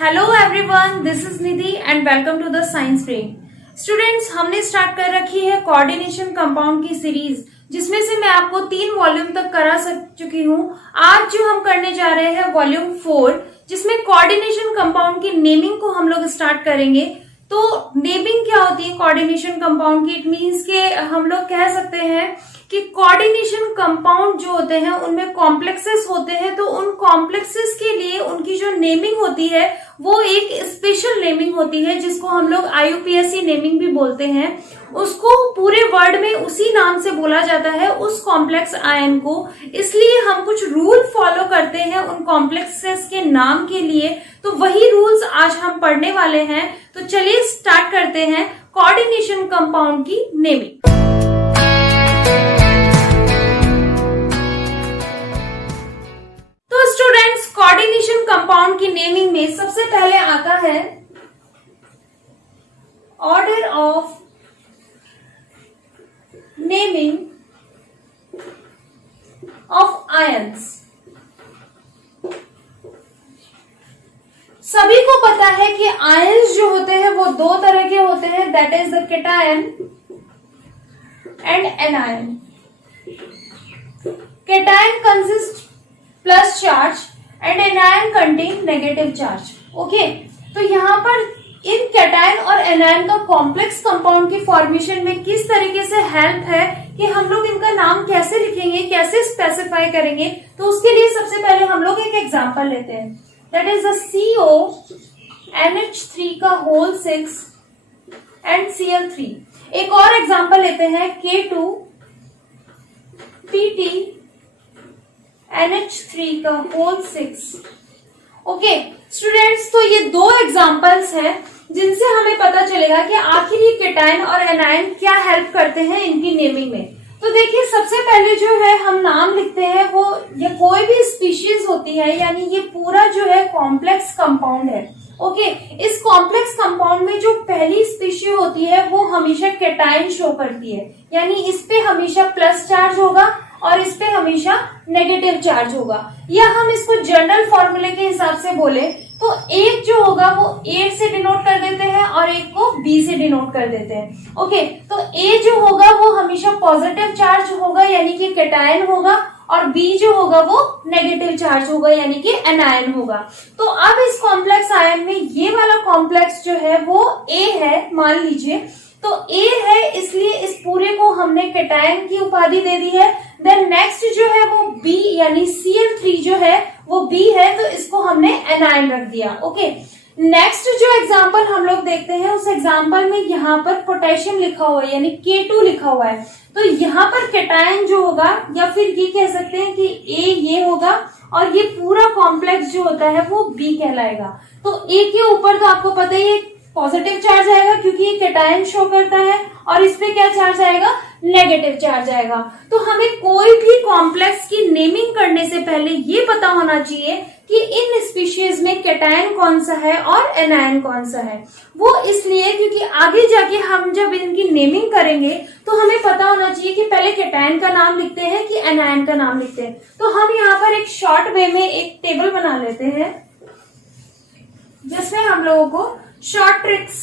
Hello everyone, this is Nidhi and welcome to the science brain. Students, हमने start कर रखी है कोऑर्डिनेशन कंपाउंड की सीरीज, जिसमें से मैं आपको 3 वॉल्यूम तक करा चुकी हूँ। आज जो हम करने जा रहे हैं वॉल्यूम 4, जिसमें कोऑर्डिनेशन कंपाउंड की नेमिंग को हम लोग स्टार्ट करेंगे। तो नेमिंग क्या होती है कोऑर्डिनेशन कंपाउंड की? इट मीन्स के हम लोग कह सकते हैं कि कोऑर्डिनेशन कंपाउंड जो होते हैं उनमें कॉम्प्लेक्सेस होते हैं, तो उन कॉम्प्लेक्सेस के लिए उनकी जो नेमिंग होती है वो एक स्पेशल नेमिंग होती है, जिसको हम लोग IUPAC नेमिंग भी बोलते हैं। उसको पूरे वर्ड में उसी नाम से बोला जाता है, उस कॉम्प्लेक्स आयन को। इसलिए हम कुछ रूल फॉलो करते हैं उन कॉम्प्लेक्सेस के नाम के लिए, तो वही रूल्स आज हम पढ़ने वाले हैं। तो चलिए स्टार्ट करते हैं कोऑर्डिनेशन कंपाउंड की नेमिंग। तो स्टूडेंट्स, कोऑर्डिनेशन कंपाउंड की नेमिंग में सबसे पहले आता है order of naming of ions. सभी को पता है कि आयंस जो होते हैं वो 2 तरह के होते हैं, that is the cation and anion. Cation consist plus charge and anion contain negative charge. Okay, तो यहाँ पर इन कैटायन और एनायन का कॉम्प्लेक्स कंपाउंड की फॉर्मेशन में किस तरीके से हेल्प है कि हम लोग इनका नाम कैसे लिखेंगे, कैसे स्पेसिफाई करेंगे। तो उसके लिए सबसे पहले हम लोग एक एग्जांपल लेते हैं, दैट इज द CONH3 का होल 6 एंड Cl3। एक और एग्जांपल लेते हैं K2PtNH3 का होल 6। ओके स्टूडेंट्स, तो ये 2 एग्जांपल्स हैं जिनसे हमें पता चलेगा कि आखिर ये कैटायन और एनायन क्या हेल्प करते हैं इनकी नेमिंग में। तो देखिए, सबसे पहले जो है हम नाम लिखते हैं वो, ये कोई भी स्पीशीज होती है, यानी ये पूरा जो है कॉम्प्लेक्स कंपाउंड है। ओके, इस कॉम्प्लेक्स कंपाउंड में जो पहली स्पीशी होती है वो हमेशा कैटायन शो करती है, यानी इस पे हमेशा प्लस चार्ज होगा और इस पे हमेशा नेगेटिव चार्ज होगा। या हम इसको जनरल फॉर्मूले के हिसाब से बोले तो एक जो होगा वो A से डिनोट कर देते हैं और एक को B से डिनोट कर देते हैं। ओके, तो A जो होगा वो हमेशा पॉजिटिव चार्ज होगा, यानी कि कैटायन होगा, और B जो होगा वो नेगेटिव चार्ज होगा, यानी कि एनायन होगा। तो अब इस कॉम्प्लेक्स आयन में ये वाला कॉम्प्लेक्स जो है वो A है, मान लीजिए। तो A है, इसलिए इस पूरे को हमने कैटायन की उपाधि दे दी है। देन नेक्स्ट जो है वो B, यानी Cl3 जो है वो B है, तो इसको हमने एनायन रख दिया। ओके, नेक्स्ट जो एग्जांपल हम लोग देखते हैं, उस एग्जांपल में यहाँ पर पोटेशियम लिखा हुआ है, यानी K2 लिखा हुआ है। तो यहाँ पर कैटायन जो होगा, या फिर ये कह सकते हैं कि A ये होगा और ये पूरा कॉम्प्लेक्स जो होता है वो B कहलाएगा। तो A के ऊपर तो आपको पता ही है पॉजिटिव चार्ज आएगा, क्योंकि ये कैटायन शो करता है, और इस पे क्या चार्ज आएगा? नेगेटिव चार्ज आएगा। तो हमें कोई भी कॉम्प्लेक्स की नेमिंग करने से पहले ये पता होना चाहिए कि इन स्पीशीज में कैटायन कौन सा है और एनायन कौन सा है। वो इसलिए क्योंकि आगे जाके हम जब इनकी नेमिंग करेंगे तो हमें पता होना चाहिए कि पहले कैटायन का नाम लिखते हैं कि एनायन का नाम लिखते हैं। तो हम यहाँ पर एक शॉर्ट वे में एक टेबल बना लेते हैं, जिसमें हम लोगों को शॉर्ट ट्रिक्स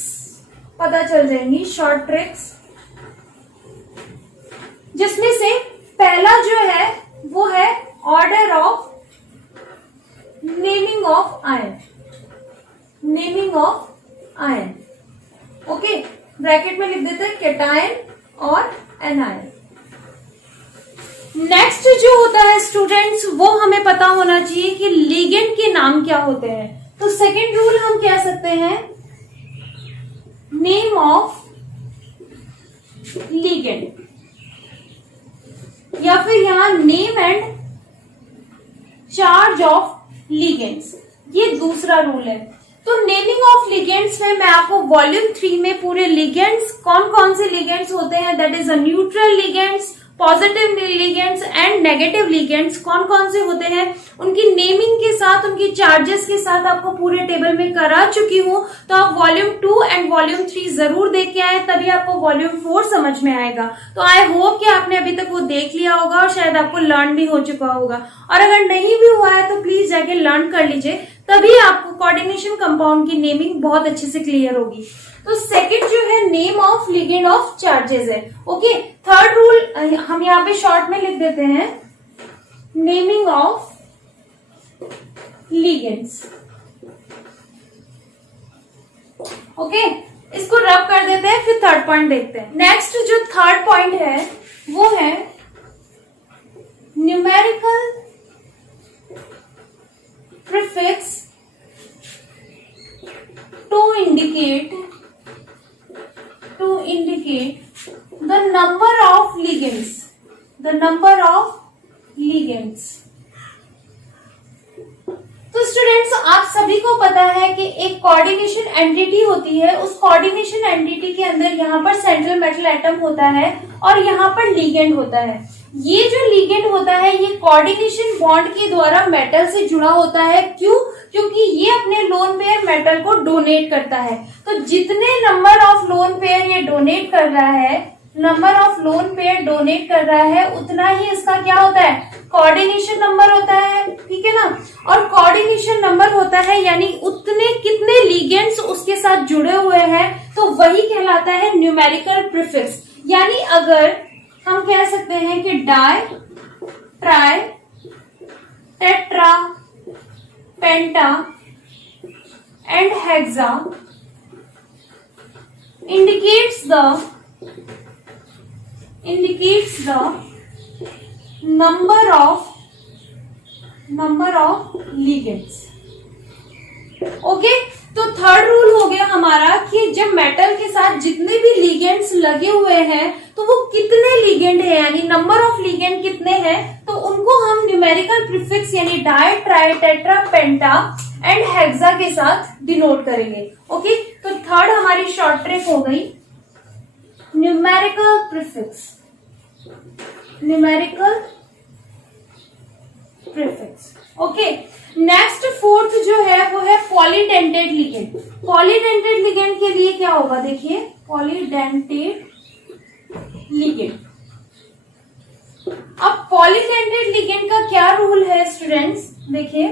पता चल जाएंगी। शॉर्ट ट्रिक्स, जिसमें से पहला जो है वो है order of naming of ion. Naming of ion, okay, bracket में लिख देते हैं कैटायन और एनायन। नेक्स्ट जो होता है स्टूडेंट्स, वो हमें पता होना चाहिए कि लिगेंड के नाम क्या होते हैं। तो सेकेंड रूल हम कह सकते हैं नेम ऑफ लिगेंड, या फिर यहां name and charge of ligands, ये दूसरा रूल है। तो नेमिंग ऑफ लिगेंड्स में मैं आपको वॉल्यूम 3 में पूरे लिगेंड्स, कौन कौन से लिगेंड्स होते हैं, that is neutral ligands, positive ligands and negative ligands कौन कौन से होते हैं, उनकी नेमिंग के साथ, उनकी चार्जेस के साथ आपको पूरे टेबल में करा चुकी हूँ। तो आप वॉल्यूम 2 एंड वॉल्यूम 3 जरूर देख के आए, तभी आपको वॉल्यूम 4 समझ में आएगा। तो आई होप कि आपने अभी तक वो देख लिया होगा और शायद आपको लर्न भी हो चुका होगा, और अगर नहीं भी हुआ है तो प्लीज जाके लर्न कर लीजिए, तभी आपको कोऑर्डिनेशन कंपाउंड की नेमिंग बहुत अच्छे से क्लियर होगी। तो सेकंड जो है name of ligand of charges है। ओके, थर्ड रूल हम यहाँ पे शॉर्ट में लिख देते हैं, नेमिंग ऑफ लिगेंड्स। ओके, इसको रब कर देते हैं, फिर थर्ड पॉइंट देखते हैं। नेक्स्ट जो थर्ड पॉइंट है वो है numerical prefix to indicate the number of ligands। तो स्टूडेंट्स, आप सभी को पता है कि एक कोऑर्डिनेशन एंटिटी होती है, उस कोऑर्डिनेशन एंटिटी के अंदर यहाँ पर सेंट्रल मेटल एटम होता है और यहाँ पर लिगेंड होता है। ये जो लिगेंड होता है ये कोऑर्डिनेशन बॉन्ड के द्वारा मेटल से जुड़ा होता है। क्यों? क्योंकि ये अपने लोन पेयर मेटल को डोनेट करता है। तो जितने नंबर ऑफ लोन पेयर ये डोनेट कर रहा है, उतना ही इसका क्या होता है, कोऑर्डिनेशन नंबर होता है। ठीक है ना, और कोऑर्डिनेशन नंबर होता है यानी उतने कितने लिगेंड्स उसके साथ जुड़े हुए हैं, तो वही कहलाता है न्यूमेरिकल प्रीफिक्स। यानी अगर हम कह सकते हैं कि di, tri, tetra, penta and hexa indicates the number of ligands। Okay, तो थर्ड रूल हो गया हमारा कि जब मेटल के साथ जितने भी लिगेंड्स लगे हुए हैं तो वो कितने लिगेंड है, यानी नंबर ऑफ लिगेंड कितने हैं, तो उनको हम न्यूमेरिकल प्रीफिक्स यानी di, tri, tetra, penta and hexa के साथ डिनोट करेंगे। ओके, तो थर्ड हमारी शॉर्ट ट्रिक हो गई numerical prefix. Okay, next fourth जो है वो है पॉलीडेंटेड लिगेंड। पॉलीडेंटेड लिगेंड के लिए क्या होगा, देखिए, पॉलीडेंटेड लिगेंड। अब पॉलीडेंटेड लिगेंड का क्या रूल है स्टूडेंट्स, देखिए,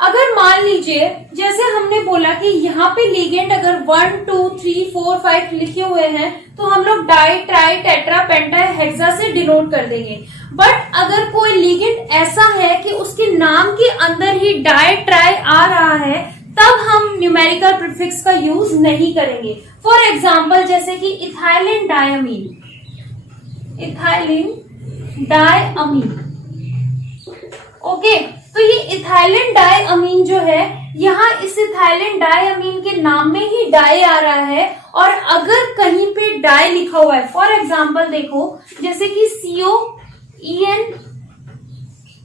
अगर मान लीजिए जैसे हमने बोला कि यहाँ पे लिगेंड अगर 1 2 3 4 5 लिखे हुए हैं तो हम लोग डाई, ट्राई, टेट्रा, पेंटा, हेक्सा से डिनोट कर देंगे। बट अगर कोई लिगेंड ऐसा है कि उसके नाम के अंदर ही डाई, ट्राई आ रहा है, तब हम न्यूमेरिकल प्रीफिक्स का यूज नहीं करेंगे। फॉर एग्जाम्पल जैसे कि इथाइलिन डायमीन, ओके, तो ये इथाइलिन डायमीन जो है, यहाँ इस इथाइलिन डायमीन के नाम में ही डाई आ रहा है, और अगर कहीं पे डाई लिखा हुआ है, फॉर एग्जाम्पल देखो जैसे कि COEN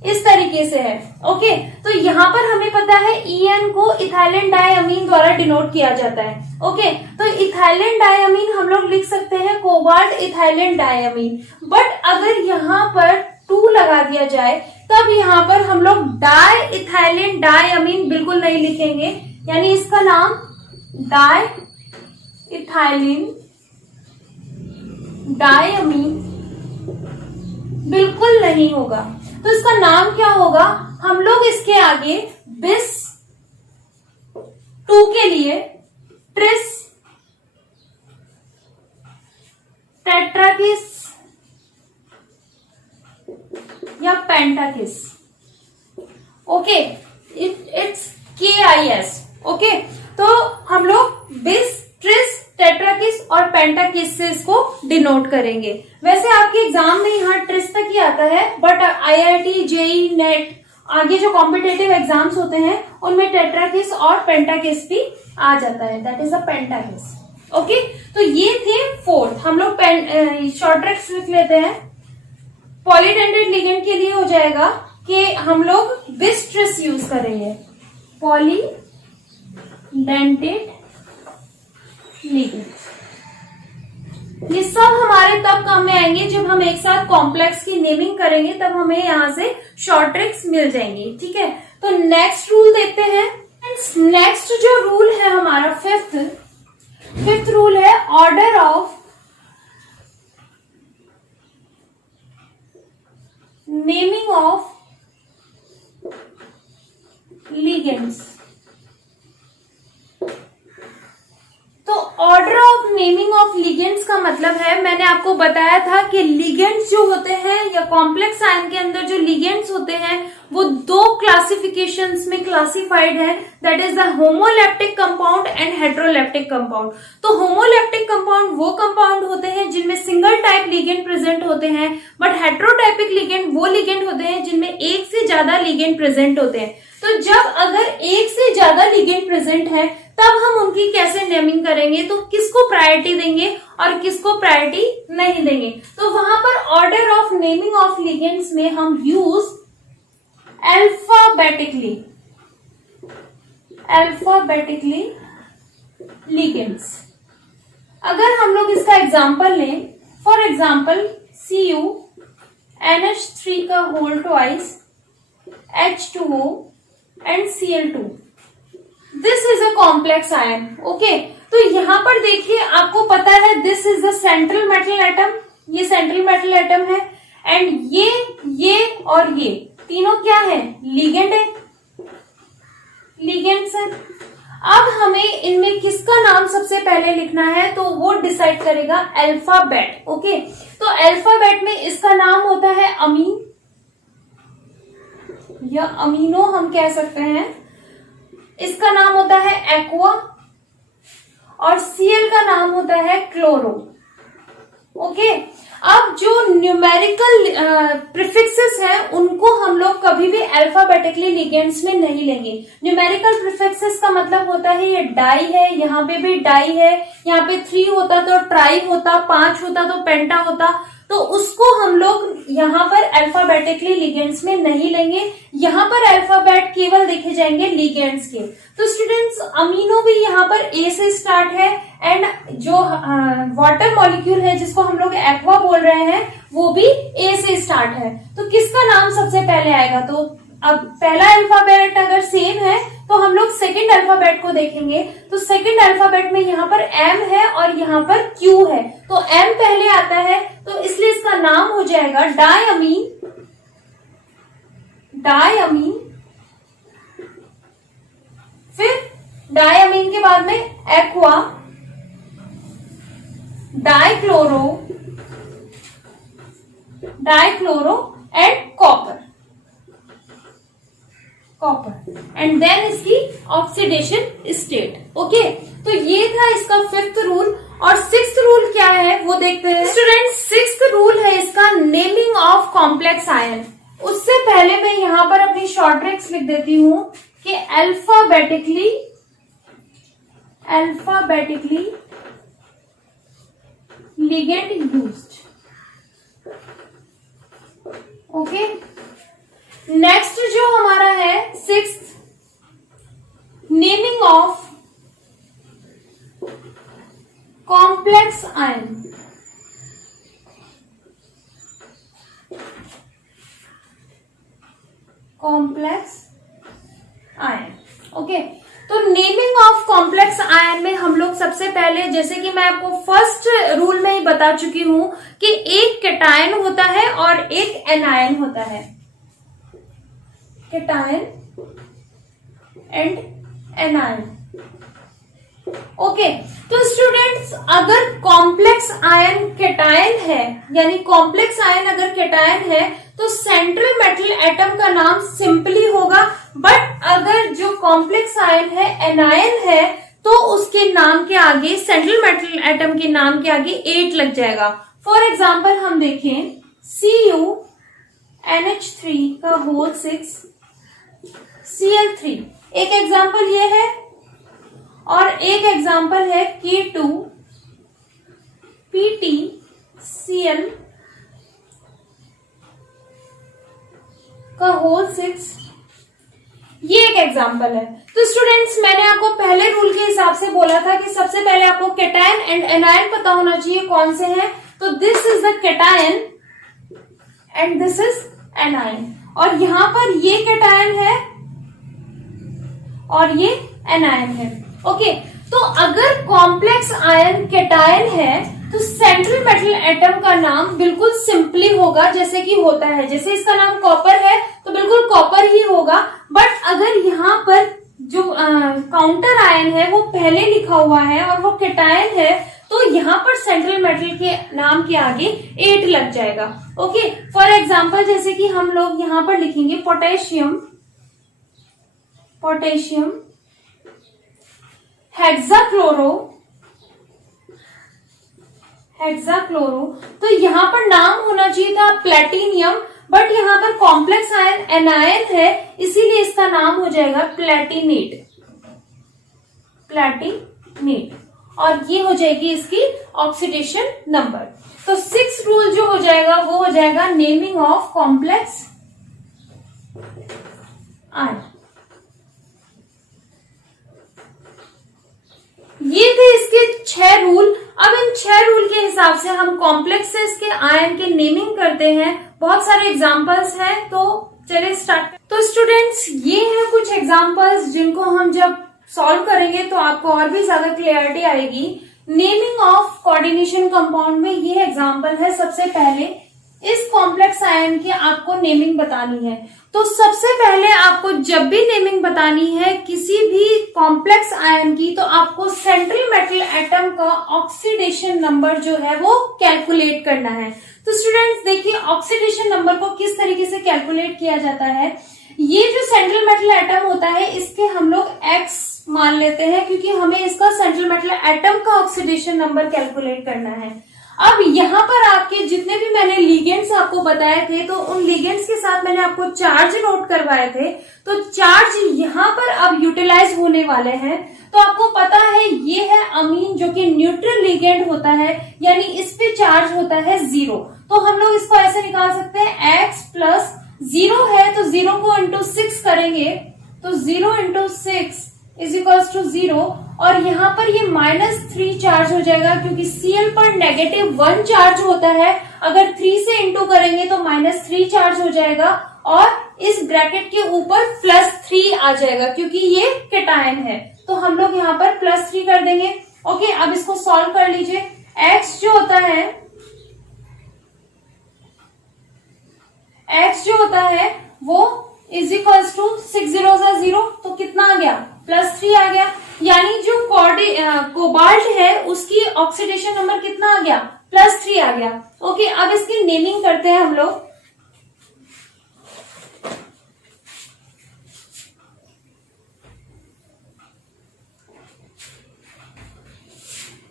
इस तरीके से है। ओके, तो यहाँ पर हमें पता है EN को इथाइलिन डायमीन द्वारा डिनोट किया जाता है। ओके, तो इथाइलिन डायमीन हम लोग लिख सकते हैं कोबाल्ट इथाइलिन डायमीन। बट अगर यहाँ पर 2 लगा दिया जाए तब यहाँ पर हम लोग डाई इथाइलिन डायमीन बिल्कुल नहीं लिखेंगे, यानी इसका नाम डाई इथाइलिन डायमीन बिल्कुल नहीं होगा। तो इसका नाम क्या होगा, हम लोग इसके आगे बिस 2 के लिए ट्रिस टेट्राकिस या pentakis. Okay, it's KIS। Okay, तो हम लोग बिस, ट्रिस, टेट्राकिस और पेंटाकिस से इसको डिनोट करेंगे। वैसे आपके एग्जाम में यहाँ ट्रिस तक ही आता है, बट IIT, JEE, नेट आगे जो कॉम्पिटेटिव एग्जाम्स होते हैं उनमें टेट्राकिस और पेंटाकिस भी आ जाता है, दैट इज अ पेंटाकिस। ओके, तो ये थे फोर्थ। हम लोग शॉर्ट ट्रिक्स लिख लेते हैं। पॉलीडेंटेड लिगेंड के लिए हो जाएगा कि हम लोग बिस, ट्रिस यूज करेंगे, पॉलीडेंटेड लिगेंड। ये सब हमारे तब काम में आएंगे जब हम एक साथ कॉम्प्लेक्स की नेमिंग करेंगे, तब हमें यहां से शॉर्ट ट्रिक्स मिल जाएंगी। ठीक है, तो नेक्स्ट रूल देखते हैं। नेक्स्ट जो रूल है हमारा फिफ्थ रूल है order of naming of ligands. Of ligands का मतलब है, मैंने आपको बताया था कि लिगेंड्स जो होते हैं या कॉम्प्लेक्स आयन के अंदर जो लिगेंड्स होते हैं वो दो क्लासिफिकेशंस में क्लासिफाइड है, that is the homoleptic compound and heteroleptic compound. तो होमोलैप्टिक कंपाउंड वो कंपाउंड होते हैं जिनमें सिंगल टाइप लिगेंड प्रेजेंट होते हैं, बट हेट्रोटाइपिक लिगेंड वो लिगेंड होते हैं जिनमें एक से ज्यादा लिगेंड प्रेजेंट होते हैं। तो जब अगर एक से ज्यादा लिगेंड प्रेजेंट है तब हम उनकी कैसे नेमिंग करेंगे, तो किसको प्रायोरिटी देंगे और किसको प्रायोरिटी नहीं देंगे। तो वहां पर order of naming of ligands में हम यूज अल्फाबेटिकली लिगेंड्स। अगर हम लोग इसका एग्जांपल लें, फॉर एग्जांपल Cu NH3 का whole twice H2O and Cl2, this is a complex ion. Okay, तो यहां पर देखिए आपको पता है this is the central metal atom, ये सेंट्रल मेटल एटम है, एंड ये और ये तीनों क्या है, लिगेंड है, लिगेंड्स है। अब हमें इनमें किसका नाम सबसे पहले लिखना है, तो वो डिसाइड करेगा अल्फाबेट। ओके, तो अल्फाबेट में इसका नाम होता है अमीन या अमीनो हम कह सकते हैं, इसका नाम होता है एक्वा, और Cl का नाम होता है क्लोरो। ओके, अब जो न्यूमेरिकल प्रीफिक्सेस हैं उनको हम लोग कभी भी अल्फाबेटिकली लिगेंड्स में नहीं लेंगे। न्यूमेरिकल प्रीफिक्सेस का मतलब होता है ये डाई है, यहाँ पे भी डाई है, यहाँ पे 3 होता तो ट्राई होता, 5 होता तो पेंटा होता, तो उसको हम लोग यहाँ पर अल्फाबेटिकली लिगेंड्स में नहीं लेंगे। यहाँ पर अल्फाबेट केवल देखे जाएंगे लिगेंड्स के। तो स्टूडेंट्स अमीनो भी यहाँ पर ए से स्टार्ट है, एंड जो वाटर मॉलिक्यूल है जिसको हम लोग एक्वा बोल रहे हैं वो भी ए से स्टार्ट है। तो किसका नाम सबसे पहले आएगा, तो अब पहला अल्फाबेट अगर सेम है तो हम लोग सेकंड अल्फाबेट को देखेंगे। तो सेकंड अल्फाबेट में यहाँ पर एम है और यहाँ पर क्यू है, तो एम पहले आता है तो इसलिए इसका नाम हो जाएगा डायअमीन। फिर डायअमीन के बाद में aqua, dichloro and copper, and then इसकी ऑक्सीडेशन स्टेट। ओके, तो ये था इसका 5th रूल। और 6th रूल क्या है वो देखते हैं। स्टूडेंट 6th रूल है इसका नेमिंग ऑफ कॉम्प्लेक्स आयन। उससे पहले मैं यहाँ पर अपनी शॉर्ट ट्रिक्स लिख देती हूँ कि alphabetically ligand used. Okay, next जो हमारा है 6th, naming of complex ion. Okay, तो नेमिंग ऑफ कॉम्प्लेक्स आयन में हम लोग सबसे पहले, जैसे कि मैं आपको फर्स्ट रूल में ही बता चुकी हूं कि एक कैटायन होता है और एक एनायन होता है, कैटायन एंड एनायन। ओके, तो स्टूडेंट्स अगर कॉम्प्लेक्स आयन कैटायन है, यानी कॉम्प्लेक्स आयन अगर कैटायन है तो सेंट्रल मेटल एटम का नाम सिंपली होगा, बट अगर जो कॉम्प्लेक्स आयन है एनायन है तो उसके नाम के आगे, सेंट्रल मेटल एटम के नाम के आगे 8 लग जाएगा। फॉर एग्जाम्पल हम देखें Cu NH3 का होल 6 Cl3, एक एग्जाम्पल ये है, और एक एग्जाम्पल है K2 PtCl का होल 6, ये एक एग्जाम्पल है। तो स्टूडेंट्स मैंने आपको पहले रूल के हिसाब से बोला था कि सबसे पहले आपको कैटायन एंड एनायन पता होना चाहिए कौन से हैं। तो this is the cation and this is anion, और यहां पर ये कैटायन है और ये एनायन है। ओके, तो अगर कॉम्प्लेक्स आयन कैटायन है तो सेंट्रल मेटल एटम का नाम बिल्कुल सिंपली होगा जैसे कि होता है, जैसे इसका नाम कॉपर है तो बिल्कुल कॉपर ही होगा। बट अगर यहाँ पर जो काउंटर आयन है वो पहले लिखा हुआ है और वो कैटायन है, तो यहाँ पर सेंट्रल मेटल के नाम के आगे 8 लग जाएगा। ओके, फॉर एग्जाम्पल जैसे कि हम लोग यहाँ पर लिखेंगे पोटेशियम, पोटेशियम हेक्साक्लोरो, हेक्साक्लोरो, तो यहाँ पर नाम होना चाहिए था प्लेटिनियम, बट यहाँ पर कॉम्प्लेक्स आयन एनायन है, इसीलिए इसका नाम हो जाएगा प्लेटिनेट, प्लेटिनेट, और ये हो जाएगी इसकी ऑक्सीडेशन नंबर। तो 6 रूल जो हो जाएगा वो हो जाएगा नेमिंग ऑफ कॉम्प्लेक्स आयन। ये थे इसके 6 रूल। अब इन 6 रूल के हिसाब से हम कॉम्प्लेक्सेस के आयन के नेमिंग करते हैं। बहुत सारे एग्जांपल्स हैं, तो चलिए स्टार्ट। तो स्टूडेंट्स, ये हैं कुछ एग्जांपल्स जिनको हम जब सॉल्व करेंगे तो आपको और भी ज्यादा क्लियरिटी आएगी। नेमिंग ऑफ कोऑर्डिनेशन कंपाउंड में ये एग्जांपल है। सबसे पहले इस कॉम्प्लेक्स आयन की आपको नेमिंग बतानी है। तो सबसे पहले आपको जब भी नेमिंग बतानी है किसी भी कॉम्प्लेक्स आयन की, तो आपको सेंट्रल मेटल एटम का ऑक्सीडेशन नंबर जो है वो कैलकुलेट करना है। तो स्टूडेंट्स देखिए, ऑक्सीडेशन नंबर को किस तरीके से कैलकुलेट किया जाता है। ये जो सेंट्रल मेटल एटम होता है इसके हम लोग X मान लेते हैं, क्योंकि हमें इसका सेंट्रल मेटल एटम का ऑक्सीडेशन नंबर कैलकुलेट करना है। अब यहाँ पर आपके जितने भी मैंने लिगेंड्स आपको बताए थे, तो उन लिगेंड्स के साथ मैंने आपको चार्ज नोट करवाए थे, तो चार्ज यहाँ पर अब यूटिलाइज होने वाले हैं। तो आपको पता है ये है अमीन, जो कि न्यूट्रल लिगेंड होता है, यानी इस पे चार्ज होता है 0। तो हम लोग इसको ऐसे निकाल सकते हैं, x प्लस 0 है तो 0 को इंटू 6 करेंगे, तो 0 इंटू 6 इज इक्वल्स टू 0, और यहाँ पर ये -3 चार्ज हो जाएगा, क्योंकि Cl पर -1 चार्ज होता है। अगर 3 से इंटू करेंगे तो -3 चार्ज हो जाएगा, और इस ब्रैकेट के ऊपर +3 आ जाएगा, क्योंकि ये कैटायन है। तो हम लोग यहाँ पर +3 कर देंगे। ओके, अब इसको सॉल्व कर लीजिए। x जो होता है वो इज इक्वल्स टू 6 0 सा 0, तो कितना आ गया, +3 आ गया। यानी जो कोबाल्ट है उसकी ऑक्सीडेशन नंबर कितना आ गया, +3 आ गया। ओके, अब इसकी नेमिंग करते हैं हम लोग।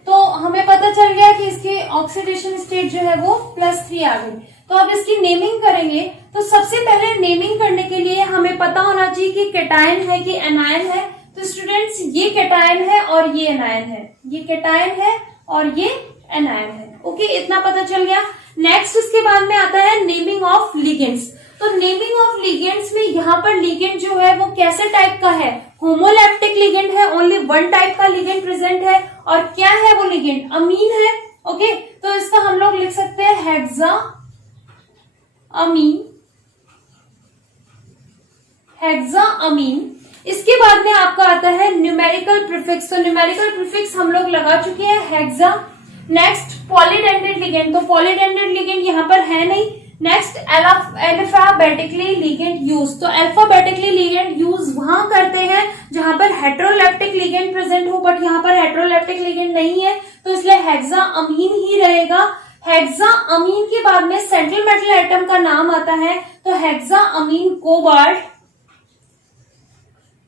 तो हमें पता चल गया कि इसकी ऑक्सीडेशन स्टेट जो है वो +3 आ गई। तो अब इसकी नेमिंग करेंगे। तो सबसे पहले नेमिंग करने के लिए हमें पता होना चाहिए कि कैटायन है कि एनायन है। तो स्टूडेंट्स, ये कैटायन है और ये एनायन है, ये कैटायन है और ये एनायन है। ओके, इतना पता चल गया। नेक्स्ट इसके बाद में आता है नेमिंग ऑफ लिगेंड्स। तो नेमिंग ऑफ लिगेंड्स में यहाँ पर लिगेंड जो है वो कैसे टाइप का है, होमोलैप्टिक लिगेंड है, ओनली 1 टाइप का लिगेंड प्रेजेंट है। और क्या है वो लिगेंड, अमीन है। ओके, तो इसका हम लोग लिख सकते हैं हेक्सा अमीन, हेक्सा अमीन। इसके बाद में आपका आता है न्यूमेरिकल प्रीफिक्स। तो न्यूमेरिकल प्रीफिक्स हम लोग लगा चुके हैं, हेक्सा। नेक्स्ट पॉलीडेंडेड लिगेंड, तो पॉलीडेंडेड लिगेंड यहाँ पर है नहीं। नेक्स्ट अल्फाबेटिकली लिगेंड यूज, तो अल्फाबेटिकली लिगेंड यूज वहां करते हैं जहां पर हेट्रोलैप्टिक लिगेंड प्रेजेंट हो, बट यहाँ पर हेट्रोलैप्टिक लिगेंड नहीं है, तो इसलिए हेक्सा अमीन ही रहेगा। हेक्सा अमीन के बाद में सेंट्रल मेटल एटम का नाम आता है, तो hexa amine cobalt,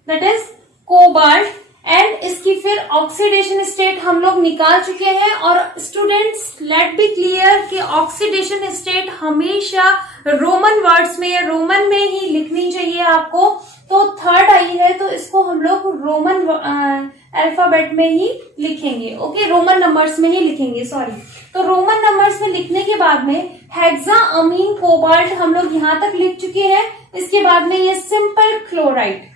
that is cobalt. And इसकी फिर ऑक्सीडेशन स्टेट हम लोग निकाल चुके हैं। और स्टूडेंट्स, लेट बी क्लियर कि ऑक्सीडेशन स्टेट हमेशा रोमन वर्ड्स में या रोमन में ही लिखनी चाहिए आपको। तो थर्ड आई है तो इसको हम लोग रोमन अल्फाबेट में ही लिखेंगे। ओके, रोमन नंबर्स में ही लिखेंगे, सॉरी। तो रोमन नंबर्स में लिखने के बाद में हेक्सा अमीन कोबाल्ट हम लोग यहां तक लिख चुके हैं। इसके बाद में ये सिंपल क्लोराइड,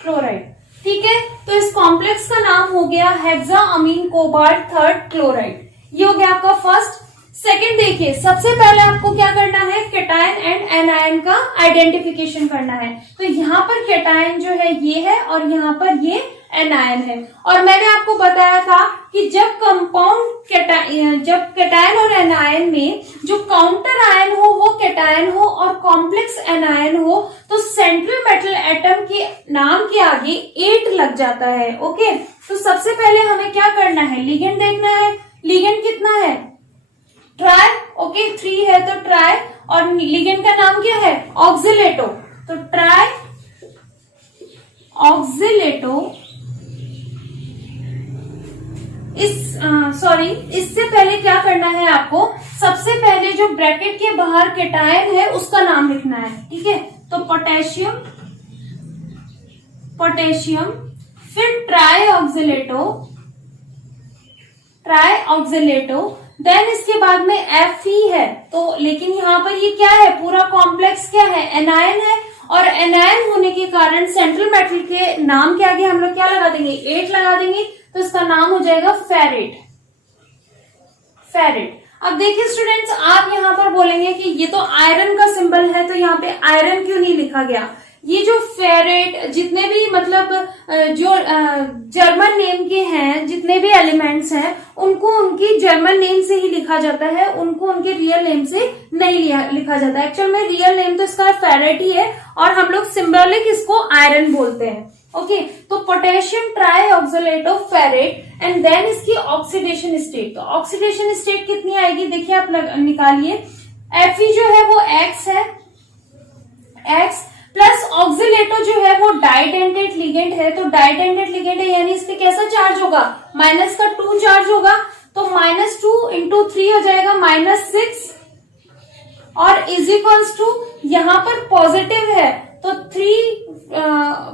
क्लोराइड, ठीक है। तो इस कॉम्प्लेक्स का नाम हो गया hexa amine cobalt third chloride. ये हो गया आपका फर्स्ट। सेकंड देखिए, सबसे पहले आपको क्या करना है, केटायन एंड एनायन का आइडेंटिफिकेशन करना है। तो यहाँ पर केटायन जो है ये है और यहाँ पर ये एनायन है। और मैंने आपको बताया था कि जब कंपाउंड जब केटायन और एनायन में जो काउंटर आयन हो वो केटायन हो और कॉम्प्लेक्स एनायन हो तो सेंट्रल मेटल एटम के नाम के आगे 8 लग जाता है। ओके, तो सबसे पहले हमें क्या करना है, लिगेंड देखना है। लिगेंड कितना है, ट्राई। ओके, 3 है तो ट्राई, और लिगेंड का नाम क्या है, ऑक्सिलेटो। तो ट्राई ऑक्सिलेटो। इससे पहले क्या करना है आपको, सबसे पहले जो ब्रैकेट के बाहर केटायन है उसका नाम लिखना है। ठीक है, तो पोटेशियम, पोटेशियम, फिर ट्राई ऑक्सिलेटो, देन इसके बाद में Fe है। तो लेकिन यहाँ पर ये क्या है, पूरा कॉम्प्लेक्स क्या है, एनायन है, और एनायन होने के कारण सेंट्रल मेटल के नाम के आगे हम लोग क्या लगा देंगे, 8 लगा देंगे, तो इसका नाम हो जाएगा फेरेट। अब देखिए स्टूडेंट्स, आप यहाँ पर बोलेंगे कि ये तो आयरन का सिंबल है, तो यहाँ पे आयरन क्यों नहीं लिखा गया। ये जो फेरेट, जितने भी मतलब जो जर्मन नेम के हैं, जितने भी एलिमेंट्स हैं, उनको उनकी जर्मन नेम से ही लिखा जाता है, उनको उनके रियल नेम से नहीं लिखा जाता है। एक्चुअल में रियल नेम तो इसका फेरेट ही है और हम लोग सिंबॉलिक इसको आयरन बोलते हैं। ओके, तो potassium tri oxalato ferrate and then इसकी ऑक्सीडेशन स्टेट। तो ऑक्सीडेशन स्टेट कितनी आएगी, देखिए आप निकालिए। Fe जो है वो X है, X प्लस ऑक्सिलेटो जो है वो डाइडेंटेट लिगेंड है। तो डाइडेंटेट लिगेंड है यानी इस पे कैसा चार्ज होगा, माइनस का 2 चार्ज होगा। तो -2 इंटू 3 हो जाएगा -6 और इज इक्वल्स टू, यहाँ पर पॉजिटिव है तो 3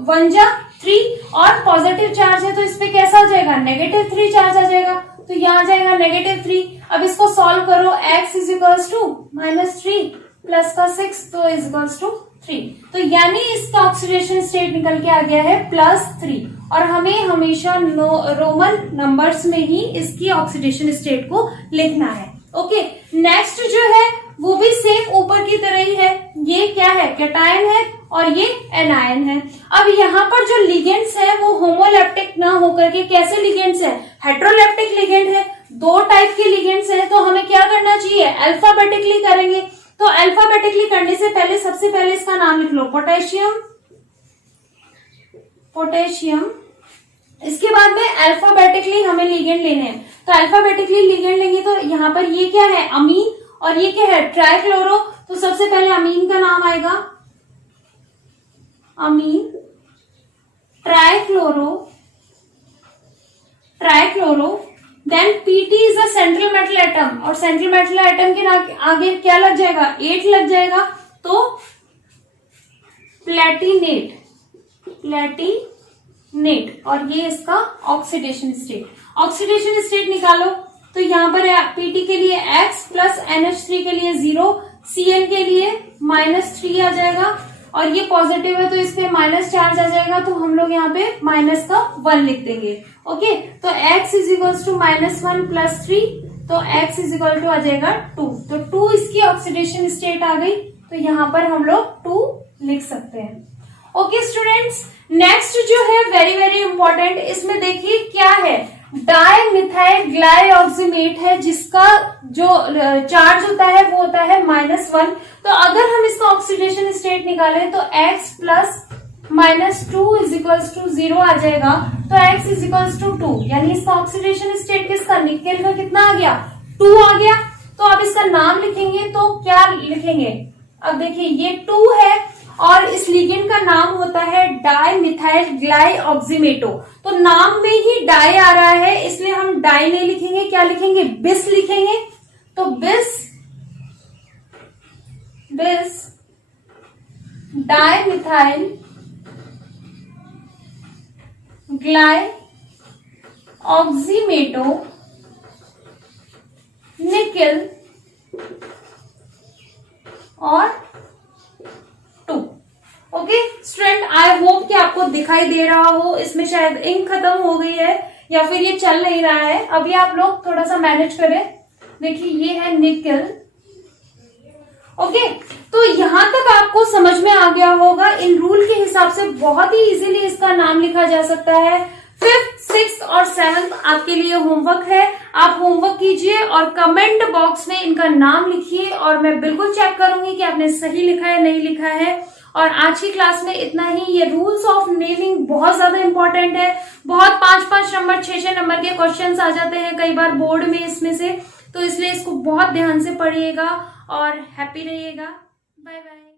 1 जा 3 और पॉजिटिव चार्ज है तो इस पे कैसा आ जाएगा, -3 चार्ज आ जाएगा। तो यहाँ आ जाएगा -3। अब इसको सॉल्व करो, x is equals to -3 plus का 6 तो इज इक्वल्स टू 3। तो यानी इसका ऑक्सीडेशन स्टेट निकल के आ गया है +3 और हमें हमेशा रोमन नंबर्स में ही इसकी ऑक्सीडेशन स्टेट को लिखना है। ओके, नेक्स्ट जो है वो भी सेम ऊपर की तरह ही है। ये क्या है, कैटायन है और ये एनायन है। अब यहाँ पर जो लिगेंड्स है वो होमोलेप्टिक ना होकर के कैसे लिगेंड्स है, हेट्रोलेप्टिक लिगेंड है। 2 टाइप के लिगेंड्स है, तो हमें क्या करना चाहिए, अल्फाबेटिकली करेंगे। तो अल्फाबेटिकली करने से पहले सबसे पहले इसका नाम लिख लो, पोटेशियम। इसके बाद में अल्फाबेटिकली हमें लिगेंड लेने हैं, तो अल्फाबेटिकली लिगेंड लेंगे। तो यहाँ पर ये क्या है, अमीन, और ये क्या है, ट्राइक्लोरो। तो सबसे पहले अमीन का नाम आएगा, ammine, trichloro. Then Pt is a central metal atom, और सेंट्रल मेटल एटम के आगे क्या लग जाएगा, 8 लग जाएगा, तो प्लेटिनेट, और ये इसका ऑक्सीडेशन स्टेट निकालो। तो यहाँ पर Pt के लिए X प्लस NH3 के लिए 0, Cl के लिए -3 आ जाएगा, और ये पॉजिटिव है तो इस पे माइनस चार्ज आ जाएगा, तो हम लोग यहाँ पे -1 लिख देंगे। ओके, तो x is equals to -1 plus 3, तो x इज इक्वल टू आ जाएगा 2। तो 2 इसकी ऑक्सीडेशन स्टेट आ गई, तो यहाँ पर हम लोग 2 लिख सकते हैं। ओके स्टूडेंट्स, नेक्स्ट जो है वेरी वेरी इंपॉर्टेंट, इसमें देखिए क्या है, डाइमिथाइल ग्लाइऑक्सीमेट है, जिसका जो चार्ज होता है वो होता है -1। तो अगर हम इसका ऑक्सीडेशन स्टेट निकालें तो x plus -2 is equals to 0 आ जाएगा, तो x इज इक्वल्स टू 2, यानी इसका ऑक्सीडेशन स्टेट किसका, निकेल का कितना आ गया, 2 आ गया। तो अब इसका नाम लिखेंगे तो क्या लिखेंगे, अब देखिए ये 2 है और इस लिगेंड का नाम होता है डाइमिथाइल ग्लाइऑक्सीमेटो। तो नाम में ही डाई आ रहा है, इसलिए हम डाई नहीं लिखेंगे, क्या लिखेंगे, बिस लिखेंगे। तो बिस डाइमिथाइल ग्लाइऑक्सीमेटो निकेल और 2। ओके स्टूडेंट, आई होप कि आपको दिखाई दे रहा हो। इसमें शायद इंक खत्म हो गई है या फिर ये चल नहीं रहा है, अभी आप लोग थोड़ा सा मैनेज करें। देखिए ये है निकिल। ओके, तो यहां तक आपको समझ में आ गया होगा। इन रूल के हिसाब से बहुत ही इजीली इसका नाम लिखा जा सकता है। 5th, 6th और 7th आपके लिए होमवर्क है। आप होमवर्क कीजिए और कमेंट बॉक्स में इनका नाम लिखिए और मैं बिल्कुल चेक करूंगी कि आपने सही लिखा है नहीं लिखा है। और आज की क्लास में इतना ही। ये रूल्स ऑफ नेमिंग बहुत ज्यादा इंपॉर्टेंट है। बहुत 5-5 नंबर 6-6 नंबर के क्वेश्चंस आ जाते हैं कई बार बोर्ड में इसमें से, तो इसलिए इसको बहुत ध्यान से पढ़िएगा और हैप्पी रहिएगा। Bye bye.